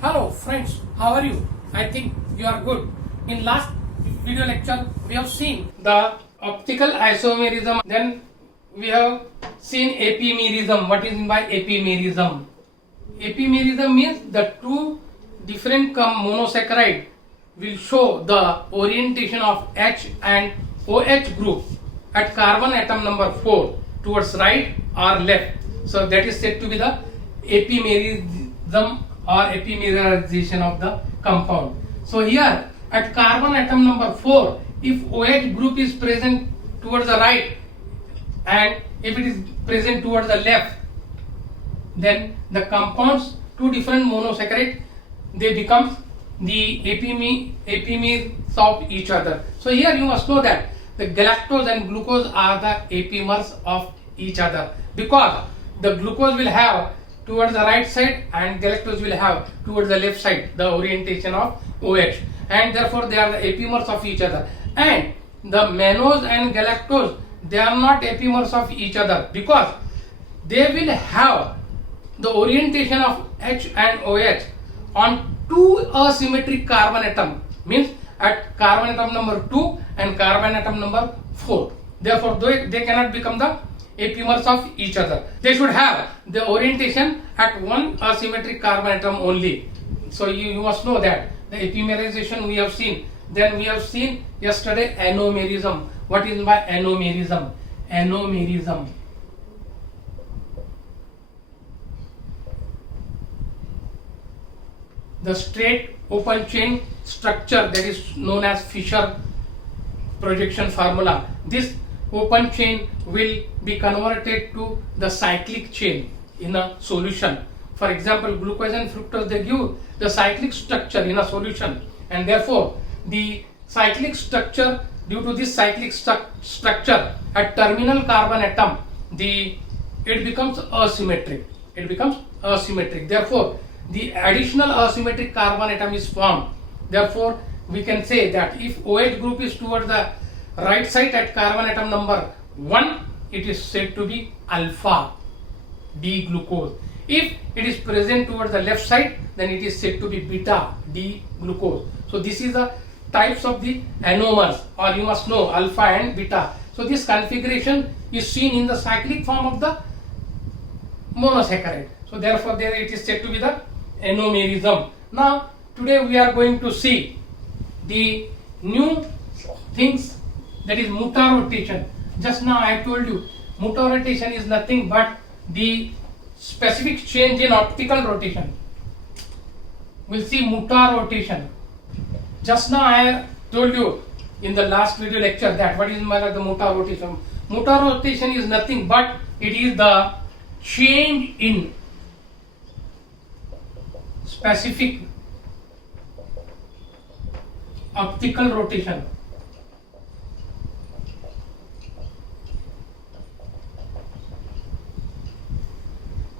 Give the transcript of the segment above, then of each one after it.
Hello friends, how are you? I think you are good. In last video lecture we have seen the optical isomerism, then we have seen epimerism. What is meant by epimerism? Epimerism means the two different monosaccharide will show the orientation of H and OH group at carbon atom number 4 towards right or left. So that is said to be the epimerism or epimerization of the compound. So here at carbon atom number 4, if OH group is present towards the right and if it is present towards the left, then the compounds, two different monosaccharide, they become the epimers of each other. So here you must know that the galactose and glucose are the epimers of each other, because the glucose will have towards the right side and galactose will have towards the left side the orientation of OH, and therefore they are the epimers of each other. And the mannose and galactose, they are not epimers of each other, because they will have the orientation of H and OH on two asymmetric carbon atom, means at carbon atom number 2 and carbon atom number 4. Therefore they cannot become the epimers of each other. They should have the orientation at one asymmetric carbon atom only. So you must know that the epimerization we have seen. Then we have seen yesterday anomerism. What is by anomerism? Anomerism. The straight open chain structure, that is known as Fischer projection formula. This open chain will be converted to the cyclic chain in a solution. For example, glucose and fructose, they give the cyclic structure in a solution, and therefore the cyclic structure, due to this cyclic structure at terminal carbon atom, it becomes asymmetric. It becomes asymmetric. Therefore the additional asymmetric carbon atom is formed. Therefore we can say that if OH group is towards the right side at carbon atom number 1, it is said to be alpha D glucose. If it is present towards the left side, then it is said to be beta D glucose. So this is the types of the anomers, or you must know alpha and beta. So this configuration is seen in the cyclic form of the monosaccharide. So therefore there it is said to be the anomerism. Now today we are going to see the new things, that is mutarotation. Just now I told you mutarotation is nothing but the specific change in optical rotation. We'll see mutarotation. Just now I told you in the last video lecture that what is meant by the mutarotation. Mutarotation is nothing but it is the change in specific optical rotation.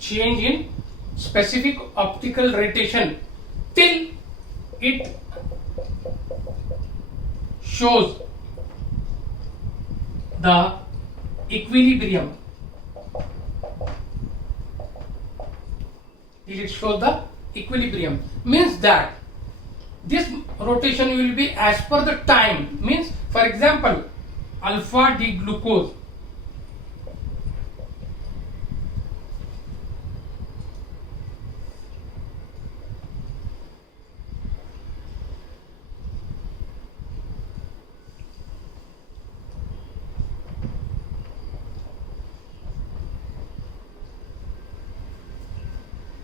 Change in specific optical rotation till it shows the equilibrium. Till it shows the equilibrium means that this rotation will be as per the time. Means, for example, alpha D glucose,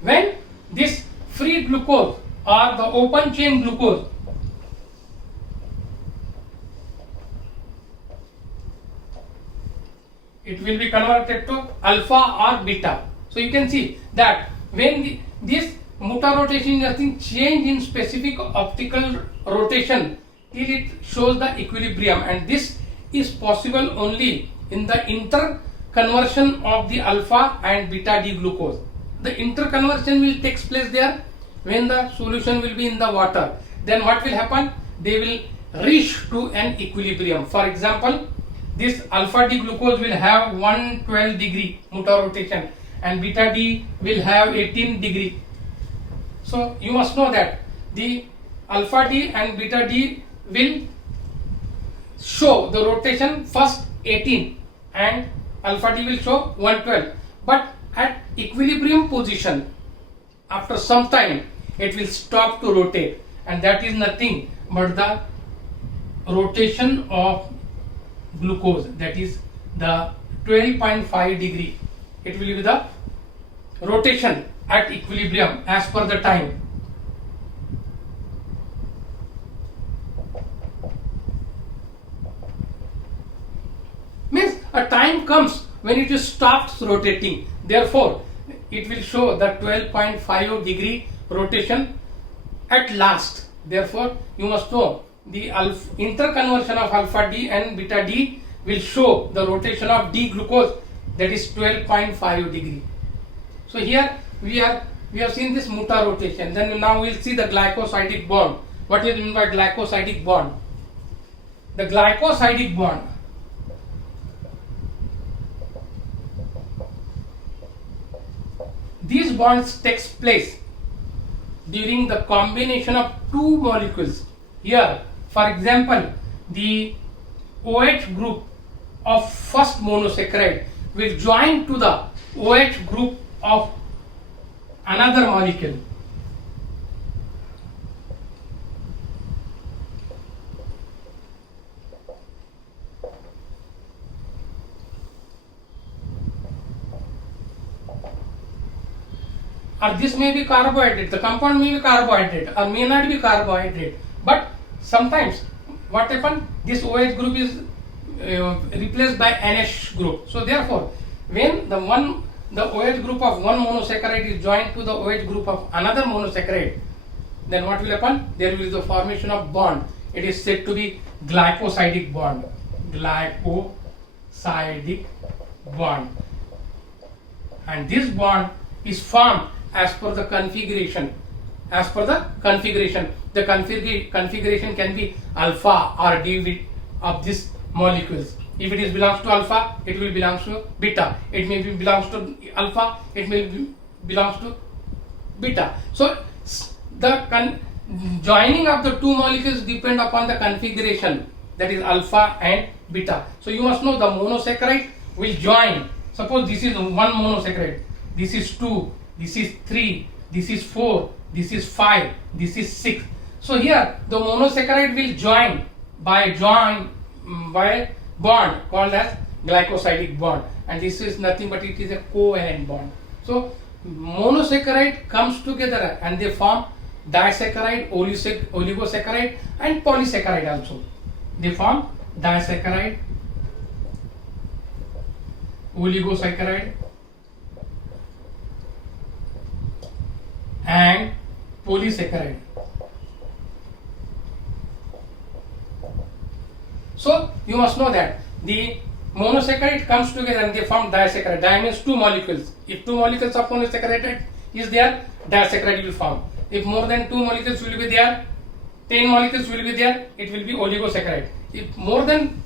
when this free glucose or the open chain glucose it will be converted to alpha or beta. So you can see that when this mutarotation is nothing, change in specific optical rotation till it shows the equilibrium, and this is possible only in the interconversion of the alpha and beta D glucose. The interconversion will take place there when the solution will be in the water. Then what will happen? They will reach to an equilibrium. For example, this alpha D glucose will have 112 degree mutarotation and beta D will have 18 degree. So you must know that the alpha D and beta D will show the rotation first 18 and alpha D will show 112, but at equilibrium position after some time it will stop to rotate, and that is nothing but the rotation of glucose, that is the 12.5 degree. It will be the rotation at equilibrium as per the time. Means a time comes when it stops rotating, therefore it will show the 12.5 degree rotation at last. Therefore you must know the interconversion of alpha D and beta D will show the rotation of D glucose, that is 12.5 degree. So here we have seen this muta rotation. Then now we will see the glycosidic bond. What is meant by glycosidic bond? The glycosidic bond, these bonds takes place during the combination of two molecules. Here, for example, the OH group of first monosaccharide will join to the OH group of another molecule. Or this may be carbohydrate, the compound may be carbohydrate or may not be carbohydrate, but sometimes what happens, this OH group is replaced by NH group. So therefore when the OH group of one monosaccharide is joined to the OH group of another monosaccharide, then what will happen? There will be the formation of bond. It is said to be glycosidic bond. Glycosidic bond. And this bond is formed as per the configuration. The configuration can be alpha or D of these molecules. If it belongs to alpha, it will belong to beta. It may belongs to alpha, it may belongs to beta. So the joining of the two molecules depend upon the configuration, that is alpha and beta. So you must know the monosaccharide will join. Suppose this is one monosaccharide, this is 2, this is 3, this is 4, this is 5, this is 6. So here the monosaccharide will join by bond called as glycosidic bond, and this is nothing but it is a covalent bond. So monosaccharide comes together and they form disaccharide, oligosaccharide and polysaccharide also. They form disaccharide, oligosaccharide and polysaccharide. So you must know that the monosaccharide comes together and they form disaccharide. Di means two molecules. If two molecules of monosaccharide is there, disaccharide will form. If more than two molecules will be there, 10 molecules will be there, it will be oligosaccharide. If more than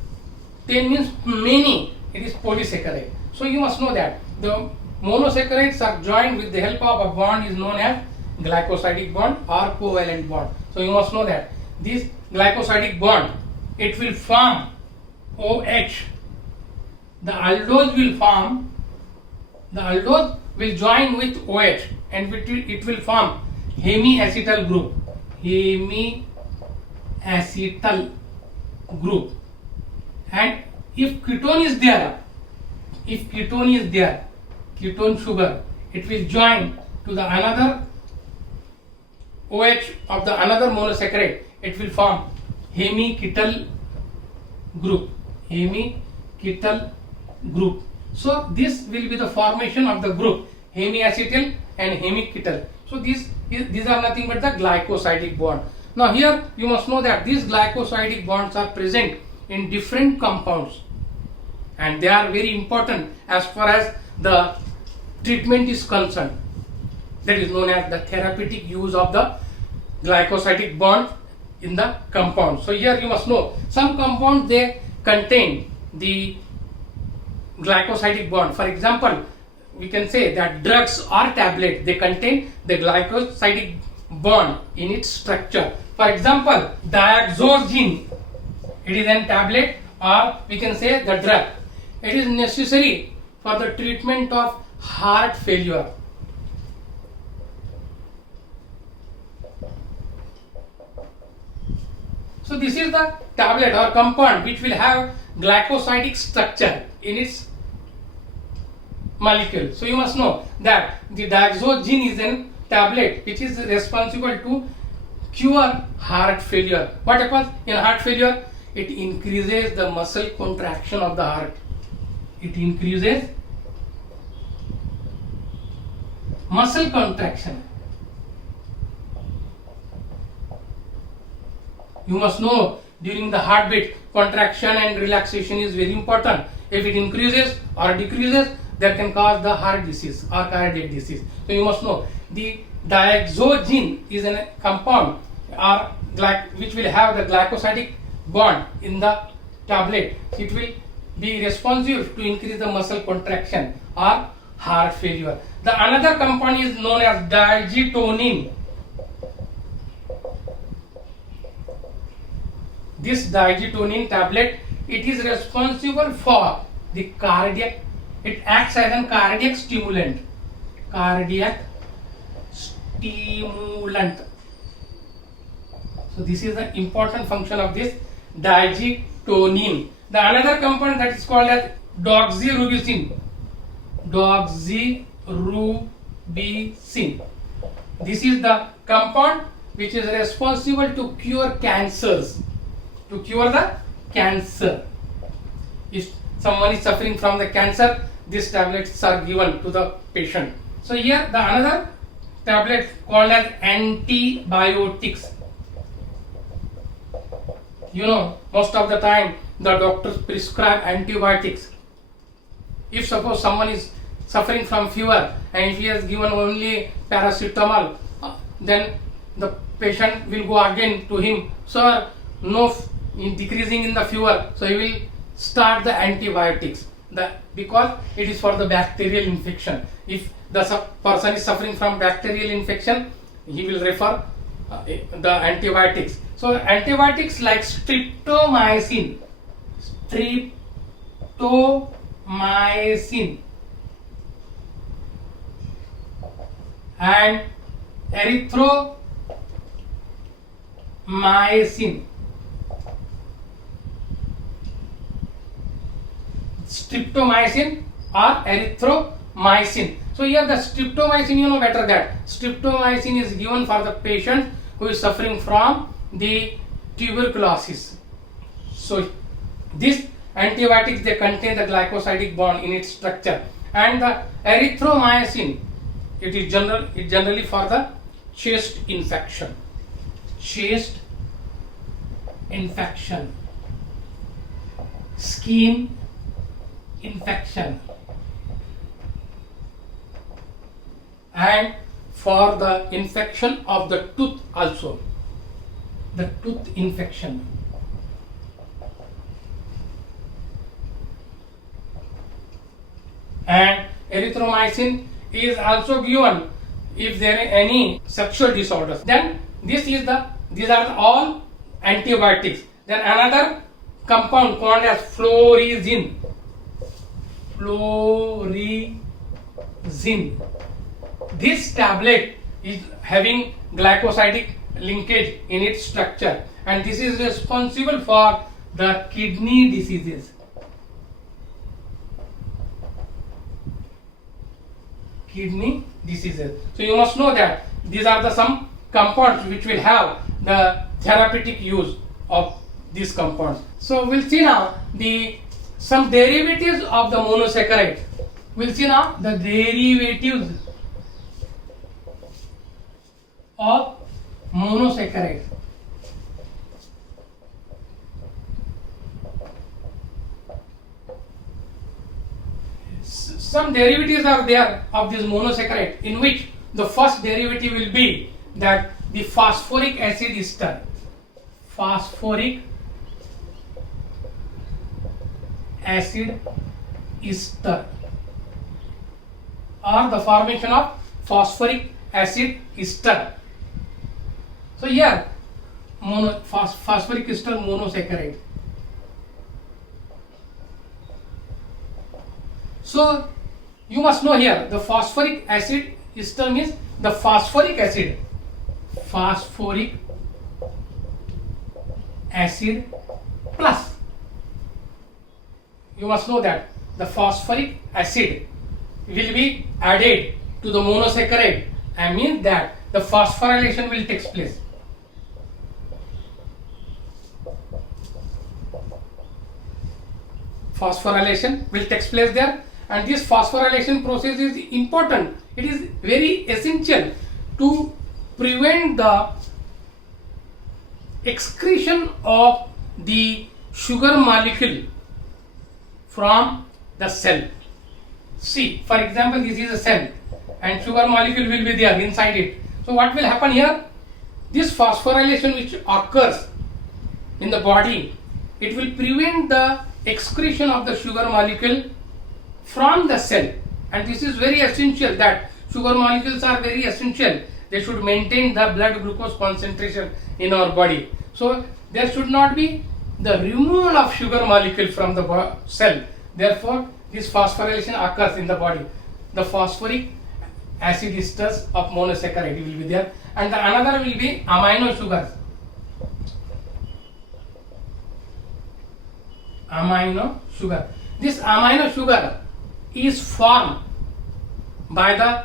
10 means many, it is polysaccharide. So you must know that the monosaccharides are joined with the help of a bond is known as glycosidic bond or covalent bond. So you must know that this glycosidic bond, it will form OH. The aldose will join with OH and it will form hemiacetal group. Hemiacetal group. And if ketone is there, ketone sugar, it will join to the another OH of the another monosaccharide. It will form hemiketal group. So this will be the formation of the group hemiacetal and hemiketal. So these are nothing but the glycosidic bond. Now here you must know that these glycosidic bonds are present in different compounds and they are very important as far as the treatment is concerned. That is known as the therapeutic use of the glycosidic bond in the compound. So here you must know some compounds they contain the glycosidic bond. For example, we can say that drugs or tablet they contain the glycosidic bond in its structure. For example, dioxazine, it is a tablet or we can say the drug. It is necessary for the treatment of heart failure. So this is the tablet or compound which will have glycosidic structure in its molecule. So you must know that the dioxazine is a tablet which is responsible to cure heart failure. What happens in heart failure? It increases the muscle contraction of the heart. It increases muscle contraction. You must know during the heartbeat, contraction and relaxation is very important. If it increases or decreases, that can cause the heart disease or cardiac disease. So you must know the dioxazine is a compound or which will have the glycosidic bond in the tablet. It will be responsive to increase the muscle contraction or heart failure. The another compound is known as digitonine. This digitonine tablet, it is responsible for the cardiac, it acts as a cardiac stimulant. Cardiac stimulant. So this is the important function of this digitonine. The another compound that is called as doxorubicin. Doxorubicin. This is the compound which is responsible to cure cancers. To cure the cancer. If someone is suffering from the cancer, these tablets are given to the patient. So here the another tablet called as antibiotics. You know, most of the time the doctors prescribe antibiotics. If suppose someone is suffering from fever and if he has given only paracetamol, then the patient will go again to him, sir, no decreasing in the fever, so he will start the antibiotics. Because it is for the bacterial infection. If the person is suffering from bacterial infection, he will refer the antibiotics. So antibiotics like streptomycin and erythromycin. Streptomycin or erythromycin. So here the streptomycin, you know better that streptomycin is given for the patient who is suffering from the tuberculosis. So these antibiotics, they contain the glycosidic bond in its structure, and the erythromycin, it is generally for the chest infection, skin infection, and for the infection of the tooth also, the tooth infection. And erythromycin is also given if there are any sexual disorders. Then these are all antibiotics. Then another compound called as florizin. This tablet is having glycosidic linkage in its structure, and this is responsible for the kidney diseases. So you must know that these are the some compounds which will have the therapeutic use of these compounds. So we'll see now some derivatives of the monosaccharide. We'll see now the derivatives of monosaccharide. Some derivatives are there of this monosaccharide, in which the first derivative will be that the phosphoric acid ester. Phosphoric acid ester, or the formation of phosphoric acid ester. So here phosphoric crystal monosaccharide. So you must know here the phosphoric acid ester means the phosphoric acid. Phosphoric acid plus. You must know that the phosphoric acid will be added to the monosaccharide and means that the phosphorylation will take place. Phosphorylation will take place there, and this phosphorylation process is important. It is very essential to prevent the excretion of the sugar molecule from the cell. See, for example, this is a cell and sugar molecule will be there inside it. So what will happen here? This phosphorylation which occurs in the body, it will prevent the excretion of the sugar molecule from the cell, and this is very essential, that sugar molecules are very essential. They should maintain the blood glucose concentration in our body. So there should not be the removal of sugar molecule from the cell. Therefore this phosphorylation occurs in the body. The phosphoric acid esters of monosaccharide will be there, and the another will be amino sugars. Amino sugar. This amino sugar is formed by the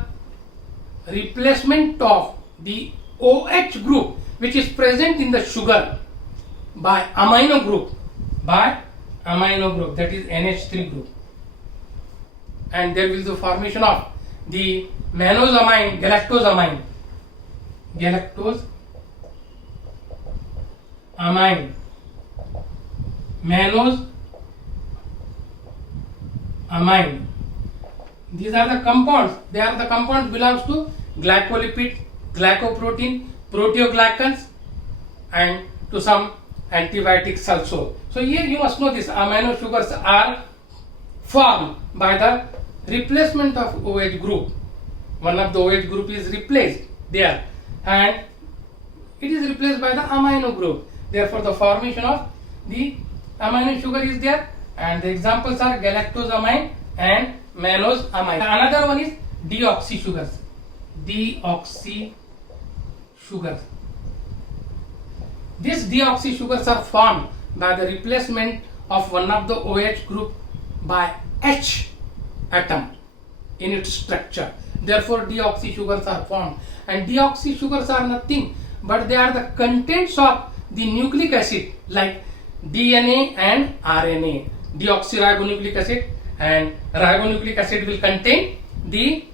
replacement of the OH group which is present in the sugar by amino group, that is NH3 group, and there will be the formation of the mannose-amine, galactosamine, mannose-amine. These are the compounds. They are the compounds belongs to glycolipid, glycoprotein, proteoglycans, and to some antibiotics also. So here you must know this amino sugars are formed by the replacement of OH group. One of the OH group is replaced there, and it is replaced by the amino group. Therefore the formation of the amino sugar is there, and the examples are galactosamine and mannose-amine. Another one is deoxy sugars. These deoxy sugars are formed by the replacement of one of the OH group by H atom in its structure. Therefore deoxy sugars are formed, and deoxy sugars are nothing but they are the contents of the nucleic acid like DNA and RNA. Deoxyribonucleic acid and ribonucleic acid will contain the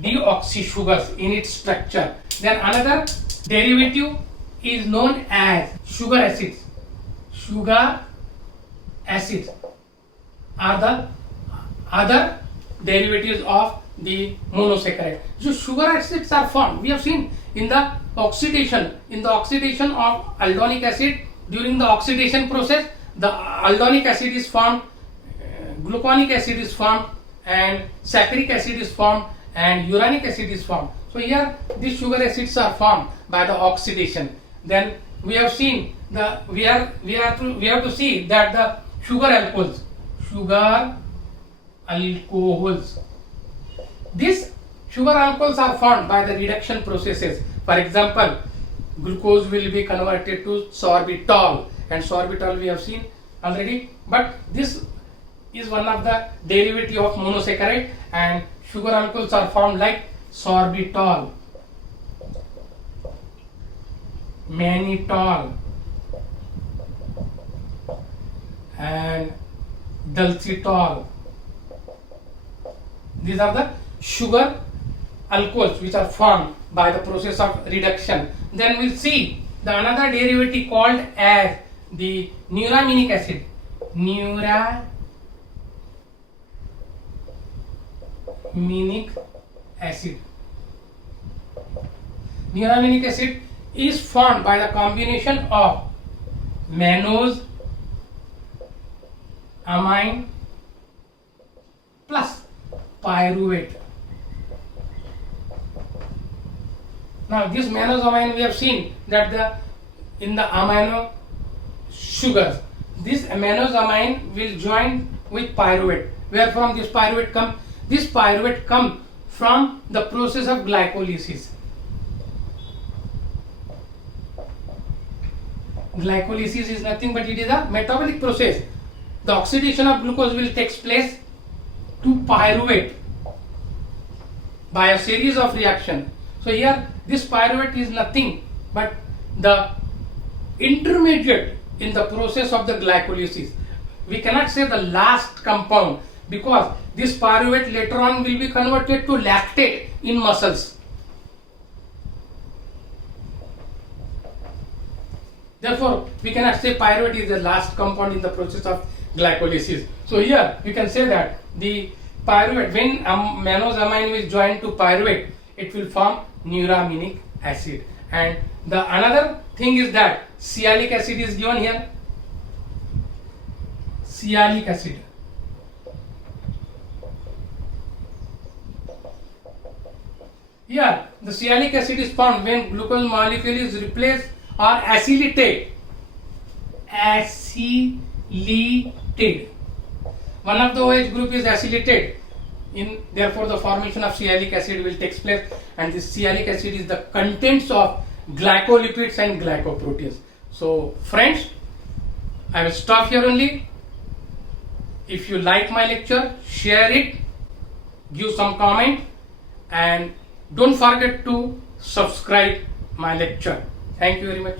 deoxy sugars in its structure. Then another derivative is known as sugar acids. Sugar acids are the other derivatives of the monosaccharide. So sugar acids are formed. We have seen in the oxidation, of aldonic acid. During the oxidation process, the aldonic acid is formed, gluconic acid is formed, and saccharic acid is formed, and uranic acid is formed. So here these sugar acids are formed by the oxidation. Then we have seen we have to see that the sugar alcohols. These sugar alcohols are formed by the reduction processes. For example, glucose will be converted to sorbitol, and sorbitol we have seen already. But this is one of the derivative of monosaccharide, and sugar alcohols are formed like sorbitol, mannitol, and dulcitol. These are the sugar alcohols which are formed by the process of reduction. Then we'll see the another derivative called as the neuraminic acid. Neuraminic acid is formed by the combination of mannose-amine plus pyruvate. Now this mannose-amine we have seen that in the amino sugars, this mannose-amine will join with pyruvate. Where from this pyruvate come? This pyruvate come from the process of glycolysis. Glycolysis is nothing but it is a metabolic process. The oxidation of glucose will take place to pyruvate by a series of reaction. So here this pyruvate is nothing but the intermediate in the process of the glycolysis. We cannot say the last compound because this pyruvate later on will be converted to lactate in muscles. Therefore, we cannot say pyruvate is the last compound in the process of glycolysis. So here you can say that the pyruvate, when mannose-amine will join to pyruvate, it will form neuraminic acid. And the another thing is that sialic acid is given here. Sialic acid. Here the sialic acid is found when glucose molecule is replaced or acylated. Acylated. One of the OH group is acylated. Therefore, the formation of sialic acid will take place, and this sialic acid is the contents of glycolipids and glycoproteins. So, friends, I will stop here only. If you like my lecture, share it, give some comment, and don't forget to subscribe my lecture. Thank you very much.